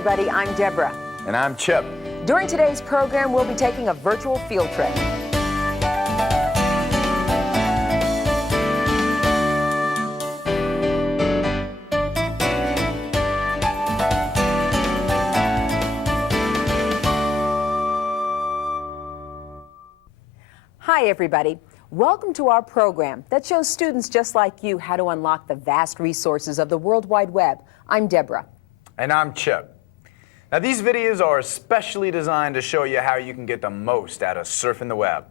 everybody. I'm Deborah. And I'm Chip. During today's program, we'll be taking a virtual field trip. Hi, everybody. Welcome to our program that shows students just like you how to unlock the vast resources of the World Wide Web. I'm Deborah. And I'm Chip. Now, these videos are especially designed to show you how you can get the most out of surfing the web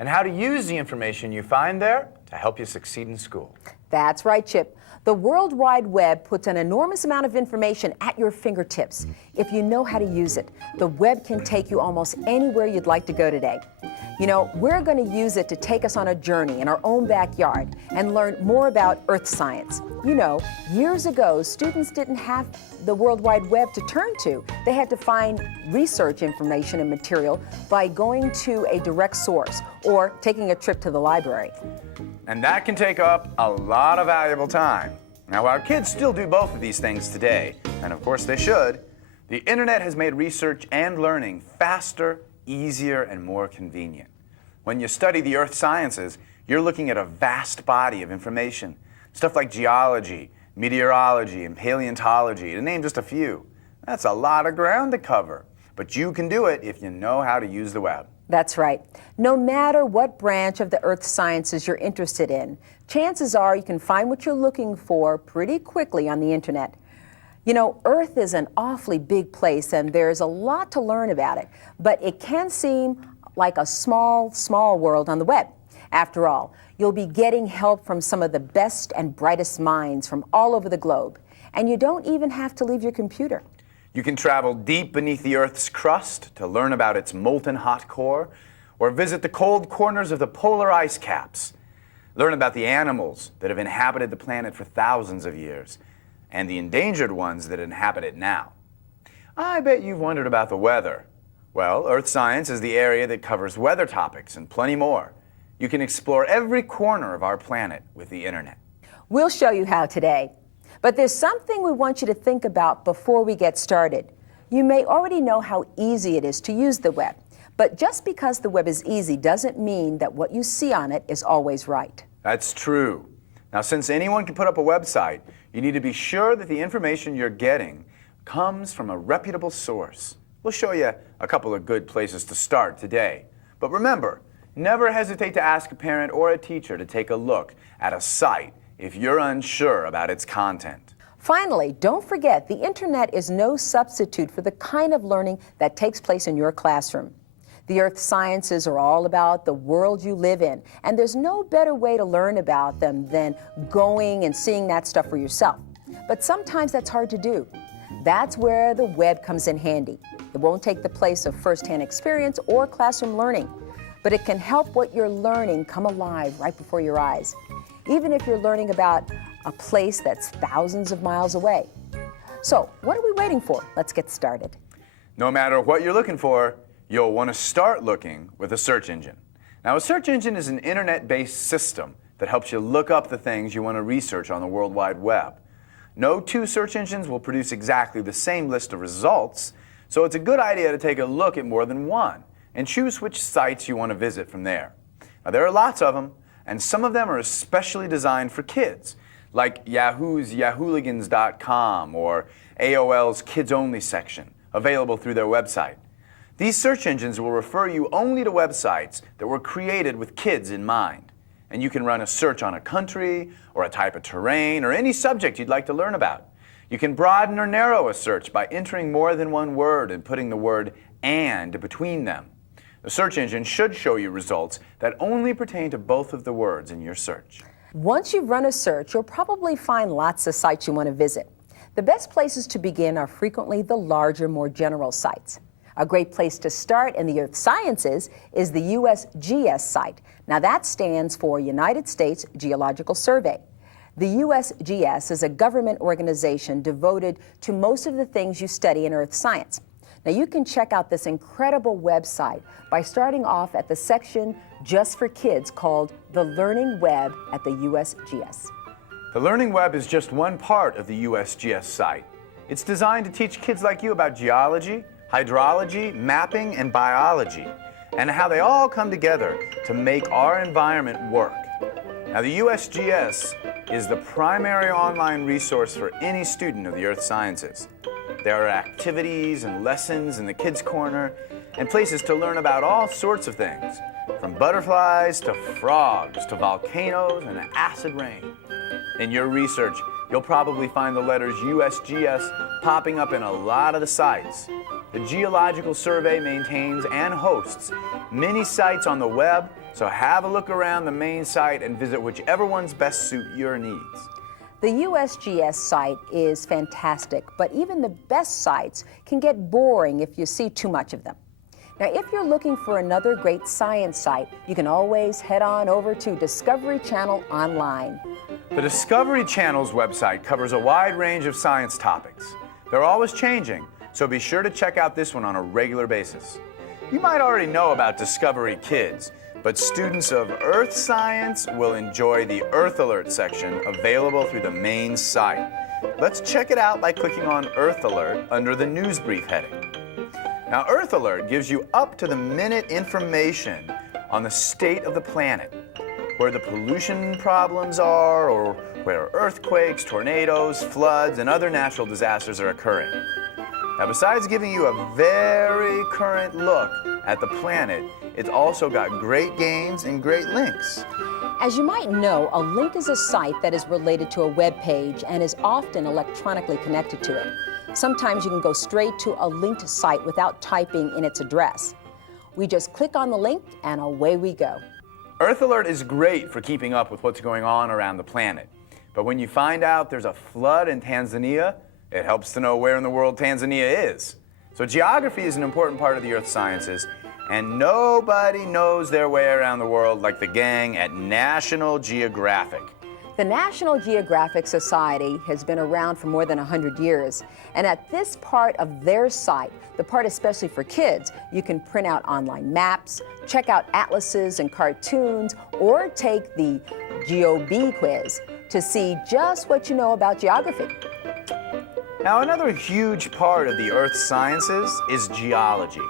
and how to use the information you find there to help you succeed in school. That's right, Chip. The World Wide Web puts an enormous amount of information at your fingertips. If you know how to use it, the web can take you almost anywhere you'd like to go today. You know, we're going to use it to take us on a journey in our own backyard and learn more about earth science. You know, years ago, students didn't have the World Wide Web to turn to. They had to find research information and material by going to a direct source or taking a trip to the library. And that can take up a lot of valuable time. Now, our kids still do both of these things today, and of course they should. The internet has made research and learning faster, easier, and more convenient. When you study the earth sciences, you're looking at a vast body of information. Stuff like geology, meteorology, and paleontology, to name just a few. That's a lot of ground to cover, but you can do it if you know how to use the web. That's right. No matter what branch of the earth sciences you're interested in, chances are you can find what you're looking for pretty quickly on the internet. You know, Earth is an awfully big place and there's a lot to learn about it, but it can seem like a small world on the web. After all, you'll be getting help from some of the best and brightest minds from all over the globe, and you don't even have to leave your computer. You can travel deep beneath the Earth's crust to learn about its molten hot core, or visit the cold corners of the polar ice caps. Learn about the animals that have inhabited the planet for thousands of years, and the endangered ones that inhabit it now. I bet you've wondered about the weather. Well, Earth Science is the area that covers weather topics and plenty more. You can explore every corner of our planet with the internet. We'll show you how today. But there's something we want you to think about before we get started. You may already know how easy it is to use the web, but just because the web is easy doesn't mean that what you see on it is always right. That's true. Now, since anyone can put up a website, you need to be sure that the information you're getting comes from a reputable source. We'll show you a couple of good places to start today. But remember, never hesitate to ask a parent or a teacher to take a look at a site if you're unsure about its content. Finally, don't forget the internet is no substitute for the kind of learning that takes place in your classroom. The earth sciences are all about the world you live in, and there's no better way to learn about them than going and seeing that stuff for yourself. But sometimes that's hard to do. That's where the web comes in handy. It won't take the place of first-hand experience or classroom learning, but it can help what you're learning come alive right before your eyes, even if you're learning about a place that's thousands of miles away. So, what are we waiting for? Let's get started. No matter what you're looking for, you'll want to start looking with a search engine. Now, a search engine is an internet-based system that helps you look up the things you want to research on the World Wide Web. No two search engines will produce exactly the same list of results, so it's a good idea to take a look at more than one and choose which sites you want to visit from there. Now, there are lots of them, and some of them are especially designed for kids, like Yahoo's Yahooligans.com or AOL's Kids Only section, available through their website. These search engines will refer you only to websites that were created with kids in mind. And you can run a search on a country, or a type of terrain, or any subject you'd like to learn about. You can broaden or narrow a search by entering more than one word and putting the word "and" between them. The search engine should show you results that only pertain to both of the words in your search. Once you've run a search, you'll probably find lots of sites you want to visit. The best places to begin are frequently the larger, more general sites. A great place to start in the earth sciences is the USGS site. Now that stands for United States Geological Survey. The USGS is a government organization devoted to most of the things you study in earth science. Now you can check out this incredible website by starting off at the section just for kids called The Learning Web at the USGS. The Learning Web is just one part of the USGS site. It's designed to teach kids like you about geology, hydrology, mapping, and biology, and how they all come together to make our environment work. Now, the USGS is the primary online resource for any student of the earth sciences. There are activities and lessons in the Kids Corner and places to learn about all sorts of things, from butterflies to frogs to volcanoes and acid rain. In your research, you'll probably find the letters USGS popping up in a lot of the sites. The Geological Survey maintains and hosts many sites on the web, so have a look around the main site and visit whichever ones best suit your needs. The USGS site is fantastic, but even the best sites can get boring if you see too much of them. Now, if you're looking for another great science site, you can always head on over to Discovery Channel Online. The Discovery Channel's website covers a wide range of science topics. They're always changing, so be sure to check out this one on a regular basis. You might already know about Discovery Kids, but students of Earth Science will enjoy the Earth Alert section available through the main site. Let's check it out by clicking on Earth Alert under the News Brief heading. Now, Earth Alert gives you up-to-the-minute information on the state of the planet, where the pollution problems are, or where earthquakes, tornadoes, floods, and other natural disasters are occurring. Now, besides giving you a very current look at the planet, it's also got great games and great links. As you might know, a link is a site that is related to a web page and is often electronically connected to it. Sometimes you can go straight to a linked site without typing in its address. We just click on the link and away we go. Earth Alert is great for keeping up with what's going on around the planet. But when you find out there's a flood in Tanzania, it helps to know where in the world Tanzania is. So geography is an important part of the earth sciences, and nobody knows their way around the world like the gang at National Geographic. The National Geographic Society has been around for more than 100 years, and at this part of their site, the part especially for kids, you can print out online maps, check out atlases and cartoons, or take the GeoB quiz to see just what you know about geography. Now, another huge part of the earth sciences is geology.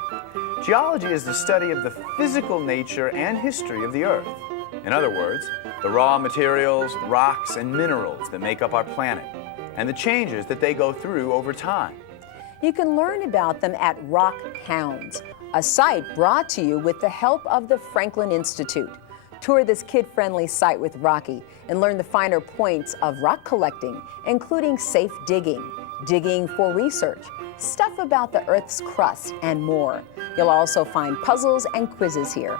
Geology is the study of the physical nature and history of the earth. In other words, the raw materials, rocks, and minerals that make up our planet, and the changes that they go through over time. You can learn about them at Rock Hounds, a site brought to you with the help of the Franklin Institute. Tour this kid-friendly site with Rocky and learn the finer points of rock collecting, including safe digging, digging for research, stuff about the Earth's crust, and more. You'll also find puzzles and quizzes here.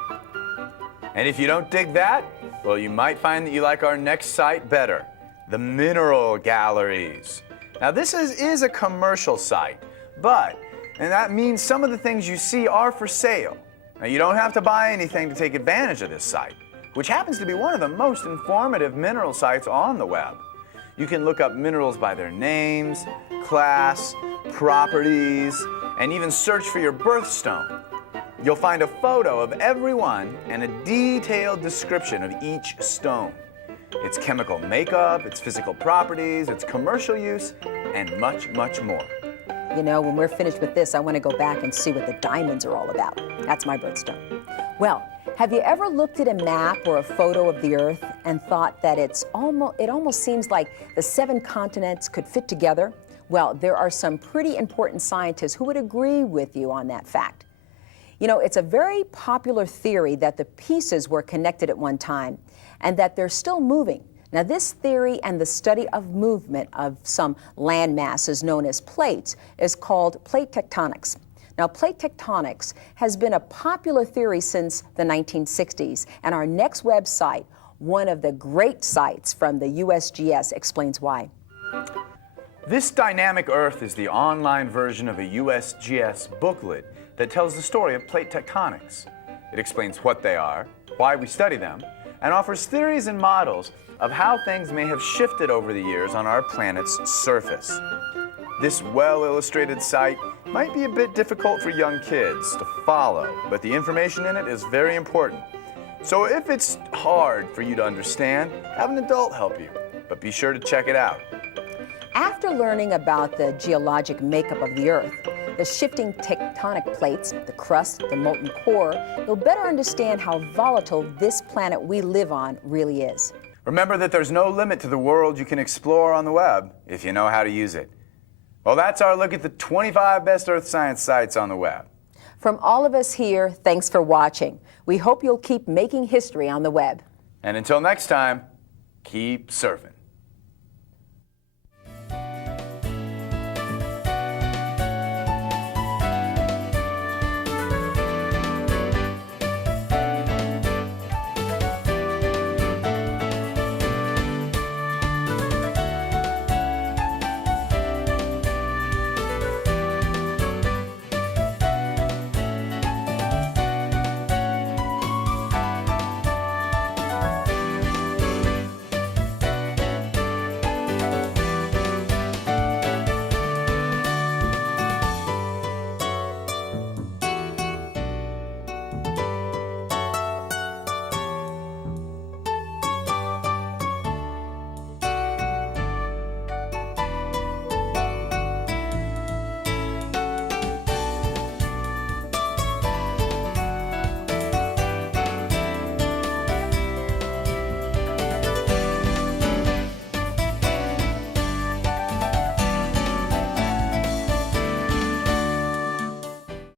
And if you don't dig that, well, you might find that you like our next site better, the Mineral Galleries. Now, this is a commercial site, and that means some of the things you see are for sale. Now, you don't have to buy anything to take advantage of this site, which happens to be one of the most informative mineral sites on the web. You can look up minerals by their names, class, properties, and even search for your birthstone. You'll find a photo of every one and a detailed description of each stone, its chemical makeup, its physical properties, its commercial use, and much, much more. You know, when we're finished with this, I want to go back and see what the diamonds are all about. That's my birthstone. Well, have you ever looked at a map or a photo of the Earth and thought that it almost seems like the 7 continents could fit together? Well, there are some pretty important scientists who would agree with you on that fact. You know, it's a very popular theory that the pieces were connected at one time and that they're still moving. Now, this theory and the study of movement of some land masses known as plates is called plate tectonics. Now, plate tectonics has been a popular theory since the 1960s, and our next website, one of the great sites from the USGS, explains why. This Dynamic Earth is the online version of a USGS booklet that tells the story of plate tectonics. It explains what they are, why we study them, and offers theories and models of how things may have shifted over the years on our planet's surface. This well-illustrated site might be a bit difficult for young kids to follow, but the information in it is very important. So if it's hard for you to understand, have an adult help you, but be sure to check it out. After learning about the geologic makeup of the Earth, the shifting tectonic plates, the crust, the molten core, you'll better understand how volatile this planet we live on really is. Remember that there's no limit to the world you can explore on the web if you know how to use it. Well, that's our look at the 25 best Earth science sites on the web. From all of us here, thanks for watching. We hope you'll keep making history on the web. And until next time, keep surfing.